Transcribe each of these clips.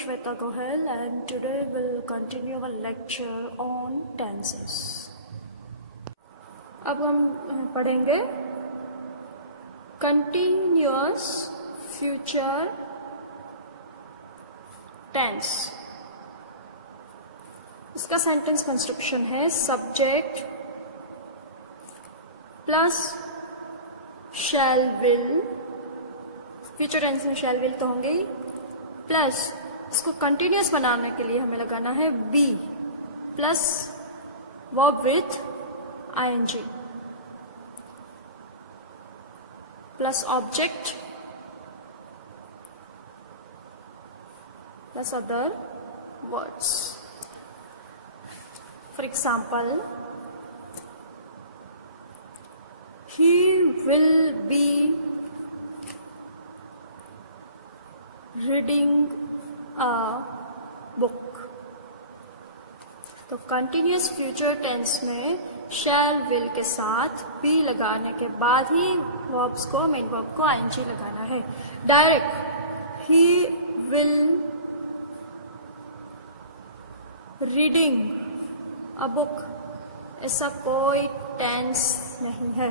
Shweta Gohel, and today we'll continue our lecture on tenses. अब हम पढ़ेंगे continuous future tense. इसका sentence construction है subject plus shall will, future tense में shall will तो होंगे ही, प्लस इसको कंटिन्यूस बनाने के लिए हमें लगाना है be plus verb with I N G plus object plus other words. For example, he will be reading a book. तो कंटिन्यूस फ्यूचर टेंस में शैल विल के साथ बी लगाने के बाद ही वर्ब्स को, मेन वर्ब को आईएनजी लगाना है. डायरेक्ट ही विल रीडिंग अ बुक, ऐसा कोई टेंस नहीं है.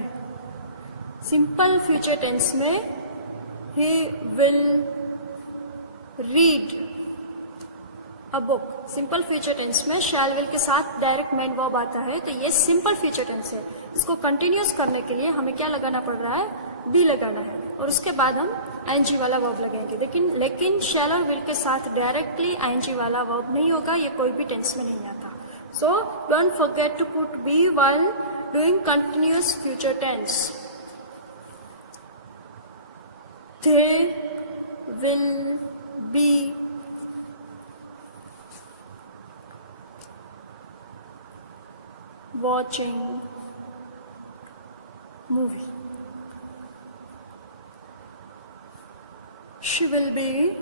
सिंपल फ्यूचर टेंस में he will read a book. Simple future tense में शैल विल के साथ डायरेक्ट मेन वर्ब आता है, तो ये सिंपल फ्यूचर टेंस है. इसको कंटिन्यूस करने के लिए हमें क्या लगाना पड़ रहा है, बी लगाना है, और उसके बाद हम आईएनजी वाला वर्ब लगाएंगे. लेकिन शैल और विल के साथ डायरेक्टली आईएनजी वाला वर्ब नहीं होगा, ये कोई भी टेंस में नहीं आता. So don't forget to put be while doing continuous future tense. They will be watching movie. She will be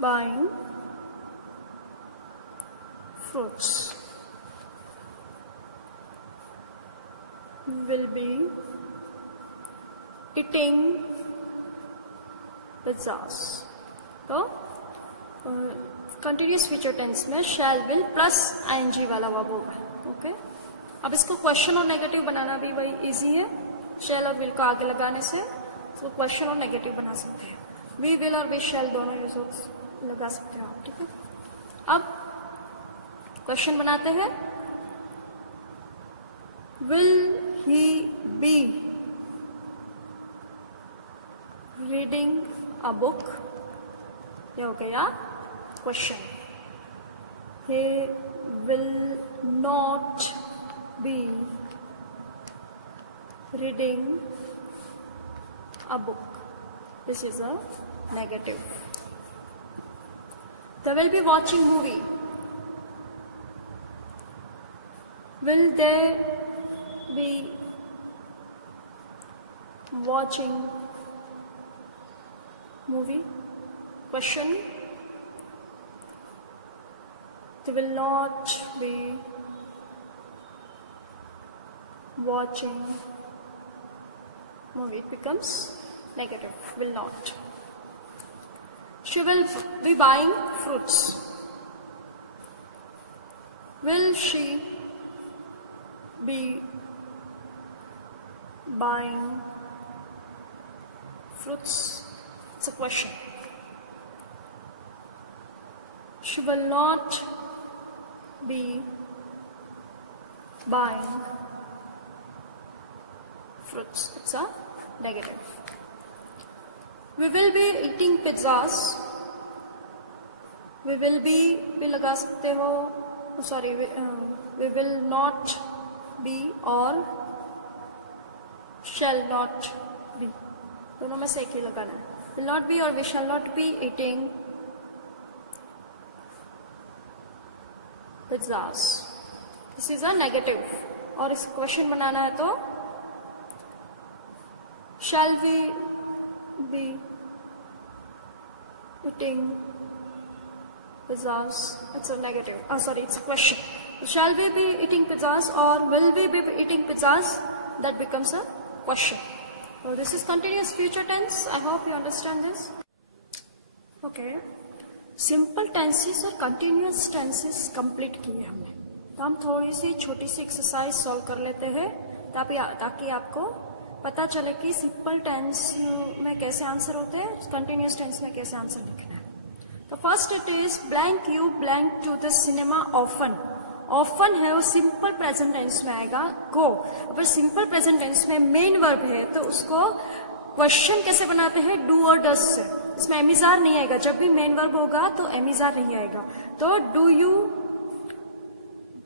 buying fruits. Will be eating pizzas. तो कंटिन्यूस फ्यूचर टेंस में शैल विल प्लस आईएनजी वाला वर्ब होगा. ओके, अब इसको क्वेश्चन और नेगेटिव बनाना भी वही इजी है. शैल और विल को आगे लगाने से इसको क्वेश्चन और नेगेटिव बना सकते हैं. वी विल और वी शैल दोनों यूज लगा सकते हो आप. ठीक है, अब क्वेश्चन बनाते हैं. Will he be reading a book, ये हो गया question. He will not be reading a book, this is a negative. They will be watching movie. Will they be watching movie? Question. They will not be watching movie. It becomes negative. Will not. She will be buying fruits. Will she be buying fruits? It's a question. She will not be buying fruits. It's a negative. We will be eating pizzas. We will be लगा सकते हो, sorry, we will not be और shall not be, दोनों में से एक ही लगाना है. Will not be और we shall not be eating pizzas. This is a negative. और इस क्वेश्चन बनाना है तो shall we be eating pizzas? It's a negative. Sorry, it's a question. Shall we be eating pizzas or will we be eating pizzas? That becomes a question. So this is continuous future tense. I hope you understand this. Okay. Simple tenses और continuous tenses complete किए हमने, तो हम थोड़ी सी छोटी सी exercise solve कर लेते हैं ताकि आपको पता चले कि सिंपल टेंस में कैसे आंसर होते हैं, कंटिन्यूअस टेंस में कैसे आंसर लिखना है। तो first it is blank you blank to the cinema often. Often है वो सिंपल प्रेजेंट टेंस में आएगा गो। अगर सिंपल प्रेजेंट टेंस में मेन वर्ब है तो उसको क्वेश्चन कैसे बनाते हैं, डू और डस से। इसमें एमिजार नहीं आएगा, जब भी मेन वर्ब होगा तो एमिजार नहीं आएगा। तो do you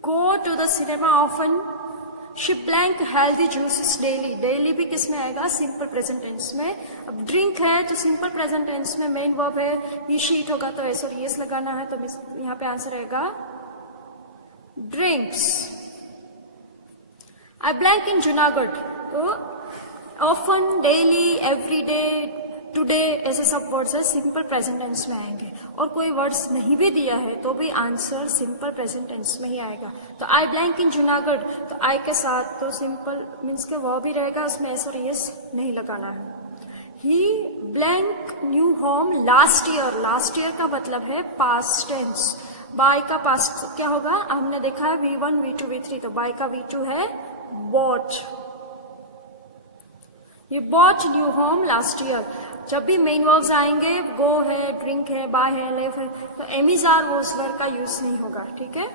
go to the cinema often, she blank healthy juices daily. Daily भी किस में आएगा, सिंपल प्रेजेंट टेंस में। अब ड्रिंक है तो सिंपल प्रेजेंट टेंस में मेन वर्ब है, ही शी इट होगा तो एस और यस लगाना है, तो यहाँ पे आंसर आएगा ड्रिंक्स। आई ब्लैंक इन जूनागढ़, तो ऑफन, डेली, एवरीडे, टुडे ऐसे सब वर्ड्स है सिंपल प्रेजेंट टेंस में आएंगे। और कोई वर्ड्स नहीं भी दिया है तो भी आंसर सिंपल प्रेजेंट टेंस में ही आएगा। तो आई ब्लैंक इन जूनागढ़, तो आई के साथ तो सिंपल मीन्स के वर्ब ही रहेगा, उसमें एस और यस नहीं लगाना है। He blank new home last year. Last year का मतलब है पास्ट टेंस। बाय का पास्ट क्या होगा, हमने देखा है V1, V2, V3, तो बाय का V2 है बॉट। ये bought new home last year. जब भी मेन वर्ब्स आएंगे, गो है, ड्रिंक है, बाय है, लिव है, तो एमिजार वो उस वर्ड का यूज नहीं होगा, ठीक है।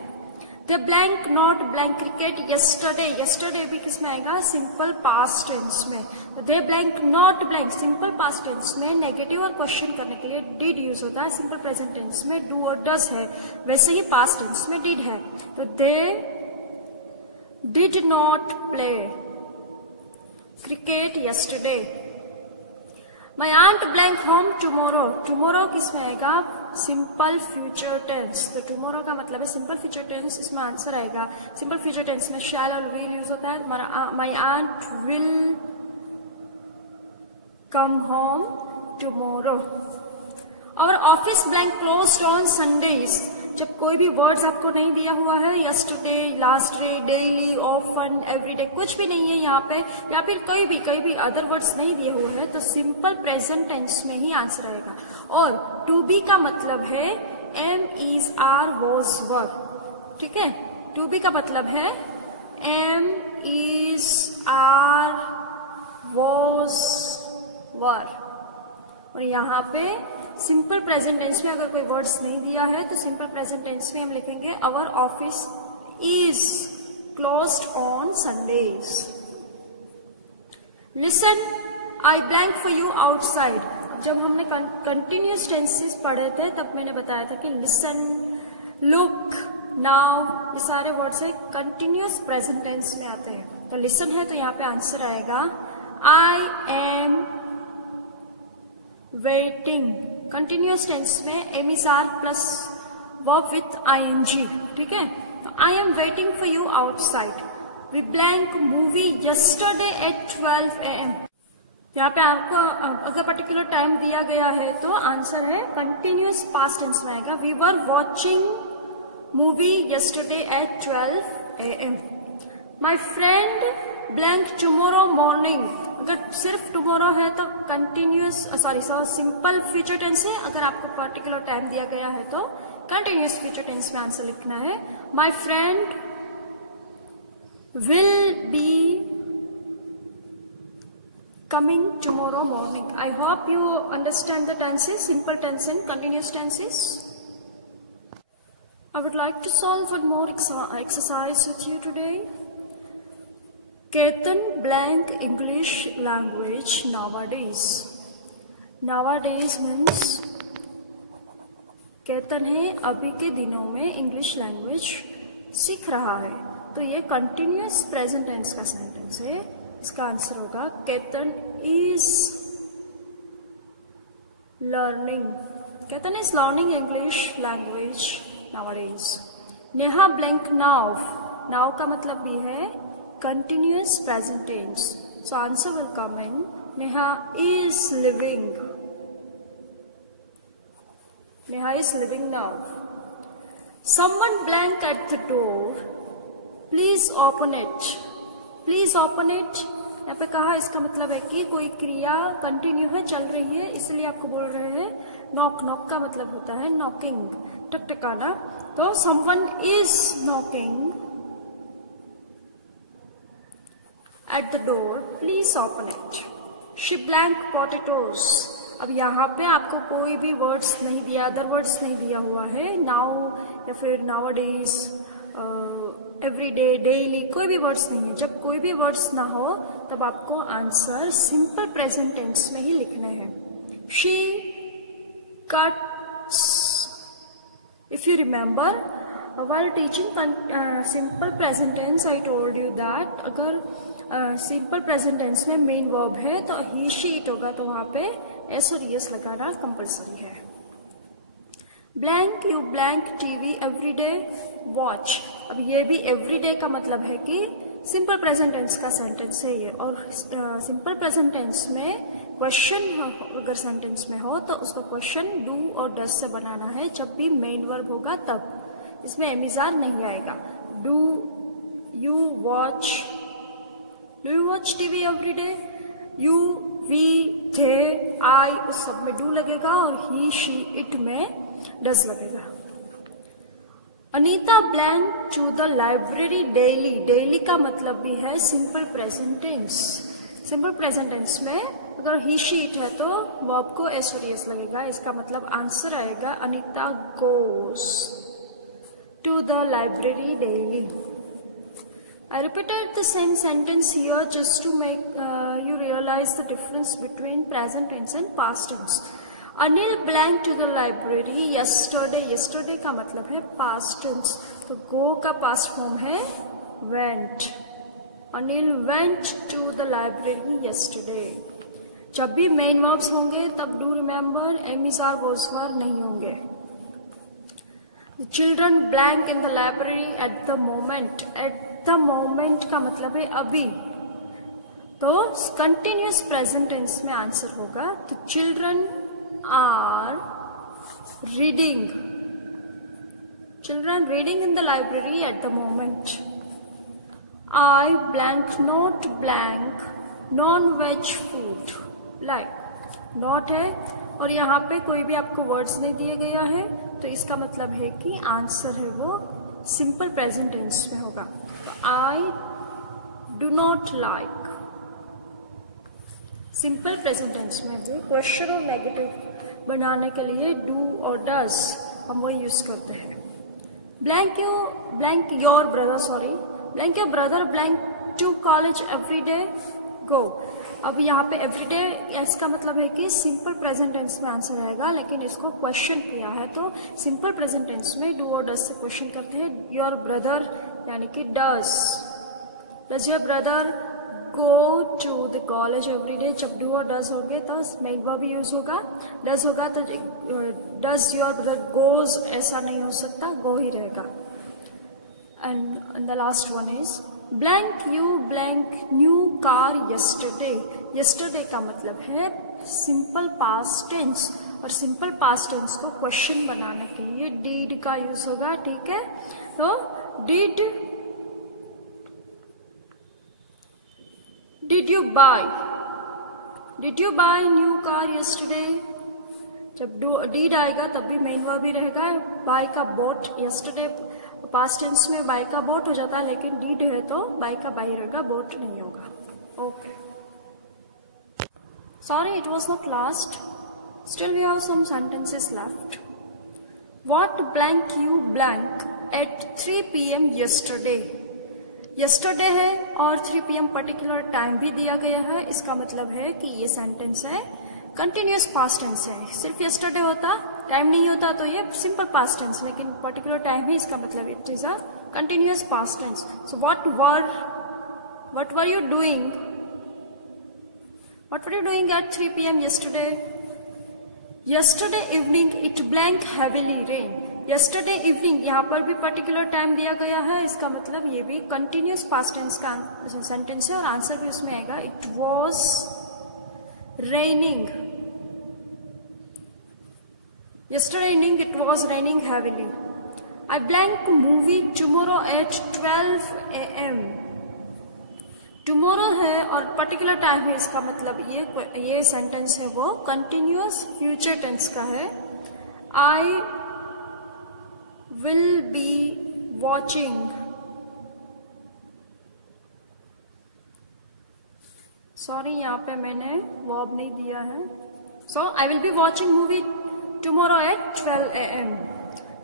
They blank not blank cricket yesterday. Yesterday भी किसमें आएगा, सिंपल पास्ट टेंस में। तो they blank not blank simple past tense में नेगेटिव और क्वेश्चन करने के लिए डिड यूज होता है। सिंपल प्रेजेंट टेंस में डू और डस है, वैसे ही पास्ट टेंस में डिड है। तो they did not play cricket yesterday. My aunt blank home tomorrow. Tomorrow किसमें आएगा, सिंपल फ्यूचर टेंस। तो टुमारो का मतलब है सिंपल फ्यूचर टेंस, इसमें आंसर आएगा। सिंपल फ्यूचर टेंस में शैल और विल यूज होता है। My aunt will come home tomorrow. और office blank closed on Sundays. जब कोई भी वर्ड्स आपको नहीं दिया हुआ है, yesterday, last day, daily, often, everyday, कुछ भी नहीं है यहाँ पे, या फिर कई भी अदर वर्ड्स नहीं दिए हुए हैं, तो सिंपल प्रेजेंट टेंस में ही आंसर आएगा। और टू बी का मतलब है am is are was were, ठीक है। टू बी का मतलब है am is are was were. और यहाँ पे सिंपल प्रेजेंट टेंस में अगर कोई वर्ड्स नहीं दिया है तो सिंपल प्रेजेंट टेंस में हम लिखेंगे our office is closed on Sundays. Listen I blank for you outside. अब जब हमने कंटिन्यूअस टेंसेस पढ़े थे तब मैंने बताया था कि लिसन, लुक, नाउ, ये सारे वर्ड्स है कंटिन्यूअस प्रेजेंट टेंस में आते हैं। तो लिसन है तो यहाँ पे आंसर आएगा I am waiting. Continuous tense में am is are plus verb with ING, ठीक है। तो I am waiting for you outside. We blank movie yesterday at 12 AM। यहाँ पे आपको अगर पर्टिकुलर टाइम दिया गया है तो आंसर है कंटिन्यूअस पास्ट टेंस में आएगा। We were watching movie yesterday at 12 AM। My friend blank tomorrow morning. अगर सिर्फ टुमारो है तो कंटिन्यूअस सिंपल फ्यूचर टेंस है। अगर आपको पर्टिकुलर टाइम दिया गया है तो कंटिन्यूअस फ्यूचर टेंस में आंसर लिखना है। My friend will be coming tomorrow morning. I hope you understand the tenses, simple tense and continuous tenses. I would like to solve one more exercise with you today. Ketan blank English language nowadays. Nowadays means Ketan है अभी के दिनों में English language सीख रहा है. तो ये कंटिन्यूअस प्रेजेंट टेंस का सेंटेंस है. इसका आंसर होगा Ketan is learning. Ketan is learning English language nowadays. Neha blank now. Now का मतलब भी है continuous present tense. So answer will come in Neha is living. Neha is living now. Someone blank at the door. Please open it. Please open it. यहाँ पे कहा, इसका मतलब है कि कोई क्रिया कंटिन्यू है, चल रही है, इसलिए आपको बोल रहे हैं नॉक। नॉक का मतलब होता है नॉकिंग, टकटकाना। तो someone is knocking at the door, please open it. She blank potatoes. अब यहाँ पे आपको कोई भी वर्ड्स नहीं दिया, अदर वर्ड्स नहीं दिया हुआ है, नाउ या फिर नाउअडेज, एवरी डे, डेली, कोई भी वर्ड्स नहीं है। जब कोई भी वर्ड्स ना हो तब आपको आंसर सिंपल प्रेजेंट टेंस में ही लिखने हैं। She cuts. If you remember while teaching simple present tense I told you that अगर सिंपल प्रेजेंट टेंस में मेन वर्ब है तो ही शी इट होगा, तो वहां पे एस और एस लगाना कंपल्सरी है। Blank, you blank TV every day watch. अब ये भी एवरी डे का मतलब है कि सिंपल प्रेजेंट टेंस का सेंटेंस है ये, और सिंपल प्रेजेंट टेंस में क्वेश्चन अगर सेंटेंस में हो तो उसको क्वेश्चन डू और डज से बनाना है, जब भी मेन वर्ब होगा तब। इसमें एमिजार नहीं आएगा। Do you watch TV every day, you, we, they, I, उस सब में डू लगेगा, और ही, शी, इट में डज लगेगा। Anita blank to the library daily. Daily का मतलब भी है simple present tense. Simple present tense में अगर ही, शी, इट है तो वर्ब को एस और एस लगेगा। इसका मतलब आंसर आएगा Anita goes to the library daily. I repeated the same sentence here just to make you realize the difference between present tense and past tense. Anil blank to the library yesterday. Yesterday का मतलब है past tense, तो go का past form है went. Anil went to the library yesterday. जब भी main verbs होंगे तब do remember am is are was were नहीं होंगे। The children blank in the library at the moment. At the moment का मतलब है अभी, तो continuous present tense में आंसर होगा। The children are reading. Children reading in the library at the moment. I blank not blank non-veg food. Like not है और यहाँ पे कोई भी आपको वर्ड्स नहीं दिया गया है, तो इसका मतलब है कि आंसर है वो सिंपल प्रेजेंट टेंस में होगा। तो I do not like, simple present tense में भी क्वेश्चन और नेगेटिव बनाने के लिए डू और डज हम वो यूज करते हैं। Blank your brother, sorry, blank your brother blank to college every day go. अब यहाँ पे एवरीडे इसका मतलब है कि सिंपल प्रेजेंट टेंस में आंसर आएगा, लेकिन इसको क्वेश्चन किया है तो सिंपल प्रेजेंट टेंस में डू और डज से क्वेश्चन करते हैं। योर ब्रदर यानी कि does your brother go to the college every day. जब डू और डज होंगे तो मेन वर्ब भी यूज होगा। डज होगा तो डज योर ब्रदर गोज ऐसा नहीं हो सकता, गो ही रहेगा। And the last one is blank you blank new car yesterday. yesterday का मतलब है सिंपल पास्ट टेंस, और सिंपल पास्ट टेंस को क्वेश्चन बनाने के लिए डीड का यूज होगा, ठीक है। तो did you buy new car yesterday। जब डीड आएगा तब भी मेन वर्ब भी रहेगा। बाय का बोट, yesterday पास्ट टेंस में बाय का बोट हो जाता है, लेकिन डीड है तो बाय का बाय रहेगा, बोट नहीं होगा। Okay, sorry it was not last, still we have some sentences left. What blank you blank at 3 PM yesterday। yesterday है और 3 PM पर्टिकुलर टाइम भी दिया गया है। इसका मतलब है कि ये सेंटेंस है कंटिन्यूअस पास्ट टेंस है। सिर्फ yesterday होता, टाइम नहीं होता तो ये सिंपल पास्ट टेंस, लेकिन पर्टिकुलर टाइम है, इसका मतलब it is a continuous past tense. So what were you doing at 3 PM yesterday? Yesterday evening it blank heavily rain. Yesterday evening यहाँ पर भी पर्टिकुलर टाइम दिया गया है, इसका मतलब ये भी कंटिन्यूअस पास्ट टेंस का सेंटेंस है और आंसर भी उसमें आएगा it was raining. Yesterday evening it was raining heavily. I blank movie tomorrow at 12 AM. Tomorrow है और पर्टिकुलर टाइम है, इसका मतलब ये सेंटेंस है वो कंटिन्यूअस फ्यूचर टेंस का है। I will be watching, sorry यहाँ पे मैंने वर्ब नहीं दिया है, so I will be watching movie tomorrow at 12 AM।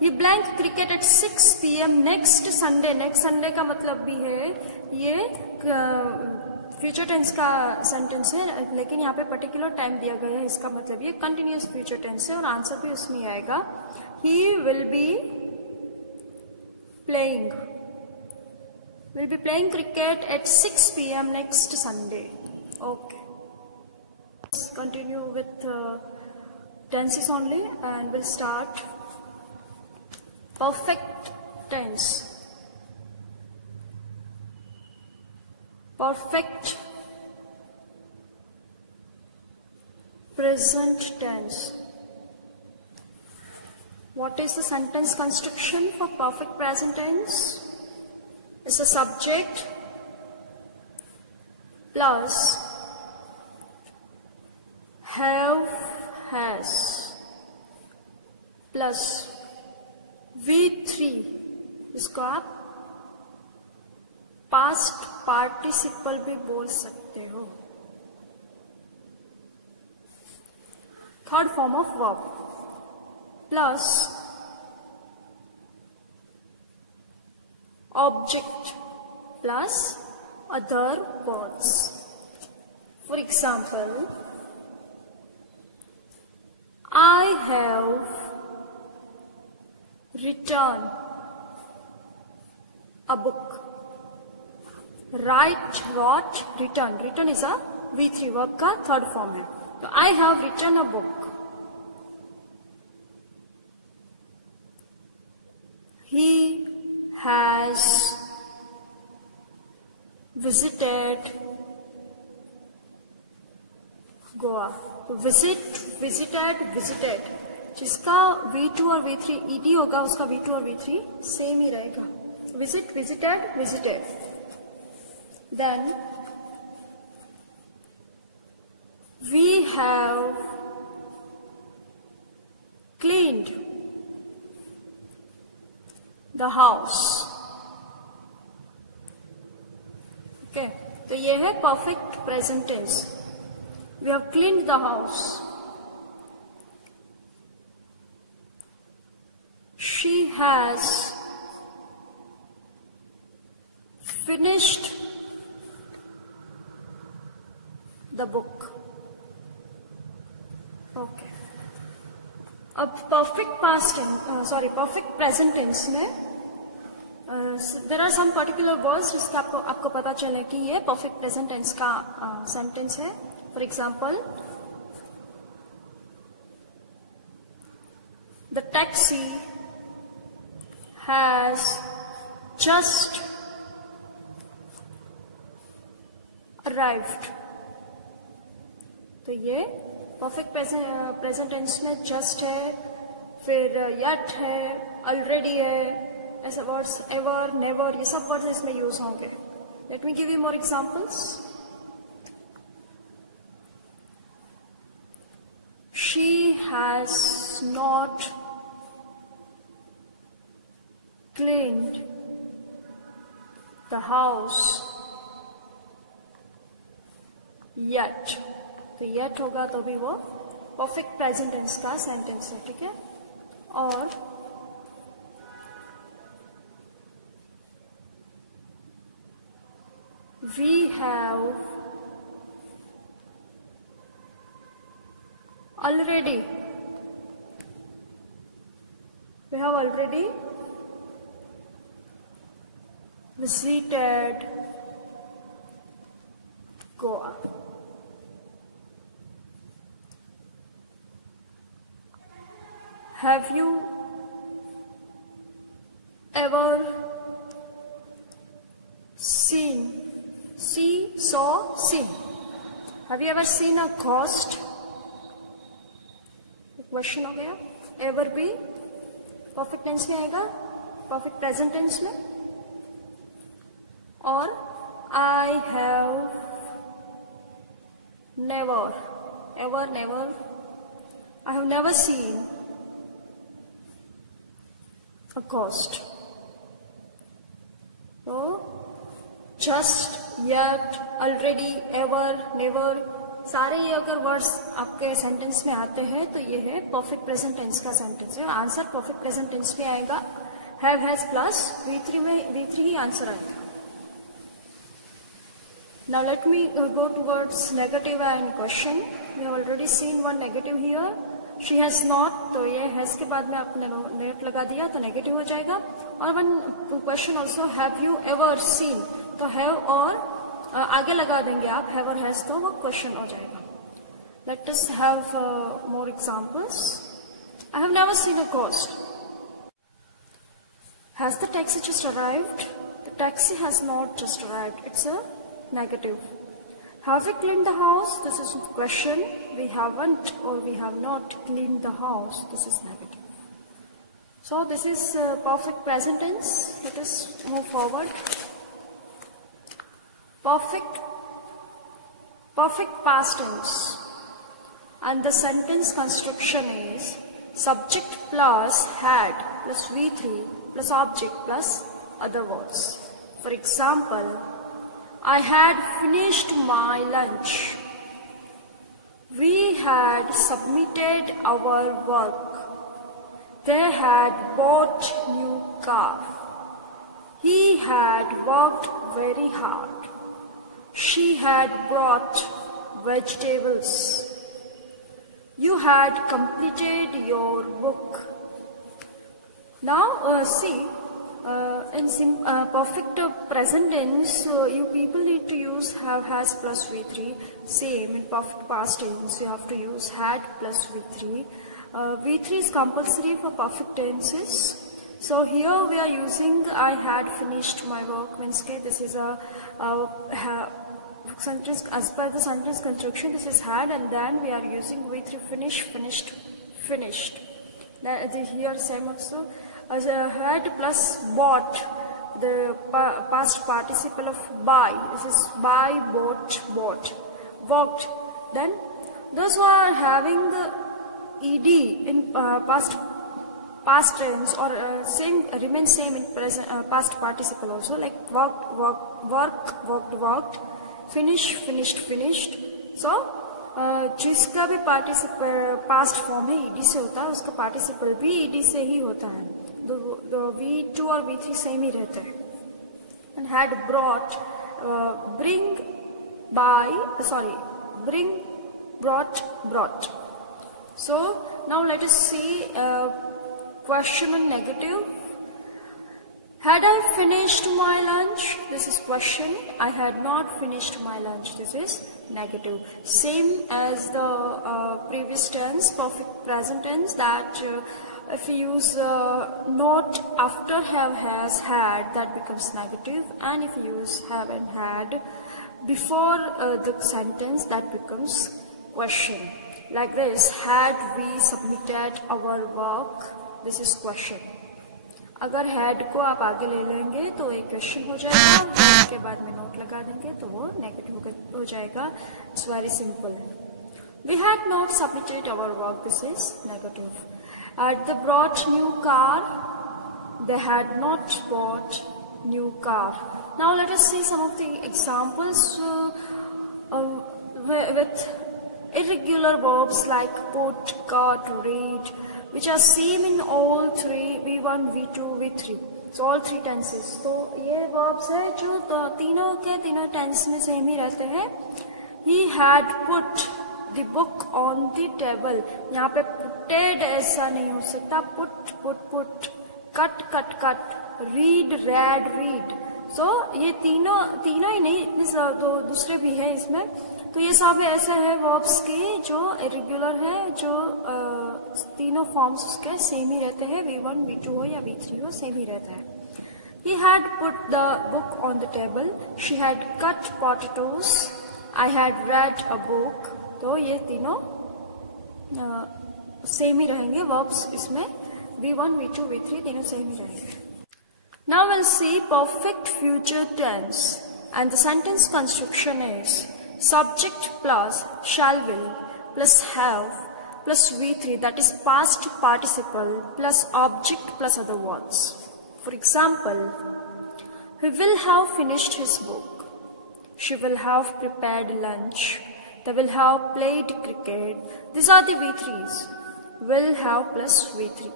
ये blank cricket at 6 PM next Sunday. Next Sunday का मतलब भी है ये फ्यूचर टेंस का सेंटेंस है, लेकिन यहाँ पे पर्टिकुलर टाइम दिया गया है, इसका मतलब ये कंटिन्यूअस फ्यूचर टेंस है और आंसर भी उसमें आएगा। He will be playing cricket at 6 PM next Sunday. Okay, continue with tenses only and we'll start perfect tense. Perfect present tense. What is the sentence construction for perfect present tense? It's a subject plus have, has plus V3, इसको आप past participle भी बोल सकते हो। Third form of verb plus object plus other words. For example, I have written a book. Write, wrote, written. Written is a V3 verb का third form है। तो I have written a book. He has visited Goa. visited जिसका V2 और V3 ED होगा, उसका V2 और V3 same ही रहेगा। visited। Then we have cleaned the house. ओके, तो ये है perfect present tense. We have cleaned the house. She has finished the book. Okay. अब परफेक्ट प्रेजेंट टेंस में there are some particular words जिसका आपको पता चले कि ये परफेक्ट प्रेजेंट टेंस का सेंटेंस है। For example, the taxi has just arrived. तो ये परफेक्ट प्रेजेंट टेंस में जस्ट है, फिर yet है, already है, ऐसे वर्ड्स एवर, नेवर, ये सब वर्ड्स इसमें यूज होंगे। Let me give you more examples. She has not cleaned the house yet. तो yet होगा तो भी वो परफेक्ट प्रेजेंट टेंस का सेंटेंस है, ठीक है। और we have already visited Goa. Have you ever seen? Have you ever seen a ghost? Question हो गया। एवर भी परफेक्ट टेंस में आएगा, परफेक्ट प्रेजेंट टेंस में। और I have never, ever, never, I have never seen a ghost. So, just, yet, already, ever, never, सारे ये अगर वर्ड्स आपके सेंटेंस में आते हैं तो ये है परफेक्ट प्रेजेंट टेंस का सेंटेंस है. आंसर परफेक्ट प्रेजेंट टेंस में आएगा. हैव हैज प्लस V3 में V3 ही आंसर आएगा. Now let me go towards negative and question. We have already seen one negative here. She has not, तो ये has के बाद में आपने नेट लगा दिया तो नेगेटिव हो जाएगा. और one question also, have you ever seen, तो हैव और आगे लगा देंगे आप, हैव और हैज, तो वो क्वेश्चन हो जाएगा. Let us have more examples. I have never seen a ghost. Has the taxi just arrived? The taxi has not just arrived. It's a negative. Have we cleaned the house? This is question. We haven't or we have not cleaned the house. This is negative. So this is perfect present tense. Let us move forward. Perfect past tense. And the sentence construction is subject plus had plus V3 plus object plus other words. For example, I had finished my lunch. We had submitted our work. They had bought new car. He had worked very hard. She had brought vegetables. You had completed your book. Now see, in perfect present tense, you people need to use have, has plus V3. Same in perfect past tense, you have to use had plus V3. V3 is compulsory for perfect tenses. So here we are using I had finished my work. Means this is a sentence as per the sentence construction. This is had, and then we are using V3 finish, finished, finished. Here same also. As a had plus bought, the past participle of buy. This is buy, bought, bought. Worked. Then those who are having the ed in past tense or same remain same in present past participle also, like worked, worked, finish, finished, finished. So जिसका भी participle past form है ईडी से होता है, उसका पार्टिसिपल भी ईडी से ही होता है. V2 और V3 सेम ही रहते हैं. And had brought, bring, brought. So now let us see question on negative. Had I finished my lunch? This is question. I had not finished my lunch. This is negative. Same as the previous tense, perfect present tense, that if you use not after have, has, had, that becomes negative. And if you use have and had before the sentence, that becomes question. Like this, had we submitted our work? This is question. अगर had को आप आगे ले लेंगे तो एक क्वेश्चन हो जाएगा, और उसके बाद में नोट लगा देंगे तो वो नेगेटिव हो जाएगा. It's very simple. We had not submitted our work. This is negative. They brought new car. They had not bought new car. Now let us see some of the examples with irregular verbs like put, got, read, which are same in all three, V1, V2, V3. So all three tenses. तो ये verbs है जो तीनों के तीनों tense में same ही रहते हैं. He had put the book on the table. यहाँ पे putted ऐसा नहीं हो सकता. Put, cut, read, read. So ये तीनों ही नहीं, तो दूसरे भी है इसमें. तो ये सब ऐसा है वर्ब्स के जो इरेगुलर है, जो तीनों फॉर्म्स उसके सेम ही रहते हैं. V1, V2 हो या V3 हो, सेम ही रहता है. He had put the book on the table. She had cut potatoes. I had read a book. तो ये तीनों सेम ही रहेंगे वर्ब्स इसमें. V1, V2, V3 तीनों सेम ही रहेंगे. Now we'll see perfect future tense. And the sentence construction is subject plus shall will plus have plus V3, that is past participle, plus object plus other words. For example, he will have finished his book. She will have prepared lunch. They will have played cricket. These are the V3s. Will have plus V3.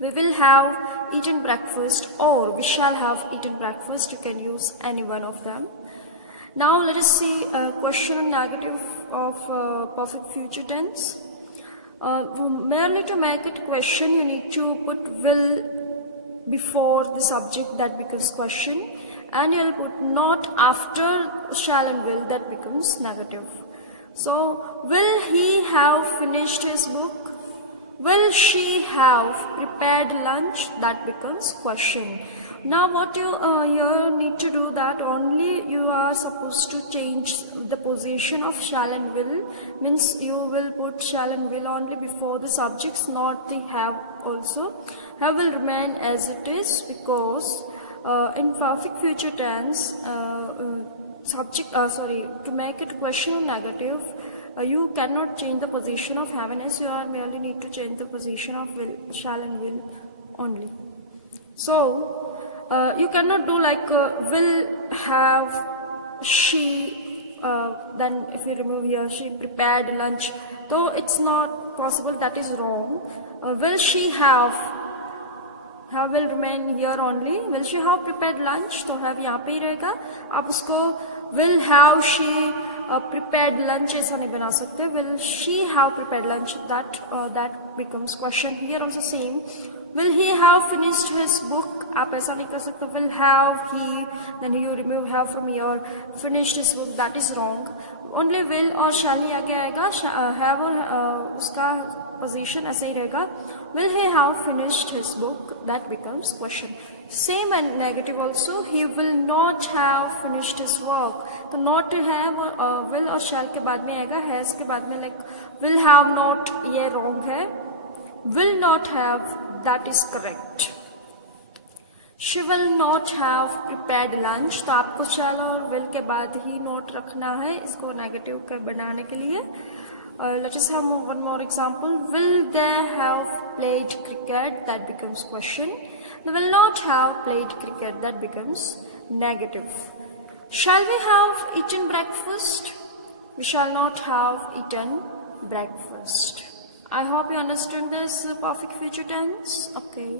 We will have eaten breakfast, or we shall have eaten breakfast. You can use any one of them. Now let us see a question negative of perfect future tense. Merely to make it question, you need to put will before the subject, that becomes question, and you'll put not after shall and will, that becomes negative. So, will he have finished his book? Will she have prepared lunch? That becomes question. Now what you here need to do, that only you are supposed to change the position of shall and will, means you will put shall and will only before the subjects, not the have also. Have will remain as it is, because in perfect future tense, to make it question or negative, you cannot change the position of have and is, you are merely need to change the position of will, shall and will only. So, you cannot do like will have she, then if you remove here, she prepared lunch, though it's not possible, that is wrong. Will she have will remain here only. Will she have prepared lunch, तो have यहाँ पे ही रहेगा. आप उसको will have she prepared lunch ऐसा नहीं बना सकते. Will she have prepared lunch, that becomes question. Here also same. Will he have finished his book? आप ऐसा नहीं कर सकते. Will have he, then you remove have from here, finished his book, that is wrong. Only will और shall ही आगे आएगा. Have और उसका position ऐसे ही रहेगा. Will he have finished his book? That becomes question. Same and negative also. He will not have finished his work. तो not have will और shall के बाद में आएगा. Has के बाद में like will have not, ये wrong है. Will not have, that is correct. She will not have prepared lunch. तो आपको shall और will के बाद ही note रखना है इसको negative का बनाने के लिए. Let us have one more example. Will they have played cricket? That becomes question. They will not have played cricket. That becomes negative. Shall we have eaten breakfast? We shall not have eaten breakfast. I hope you understood this perfect future tense. Okay.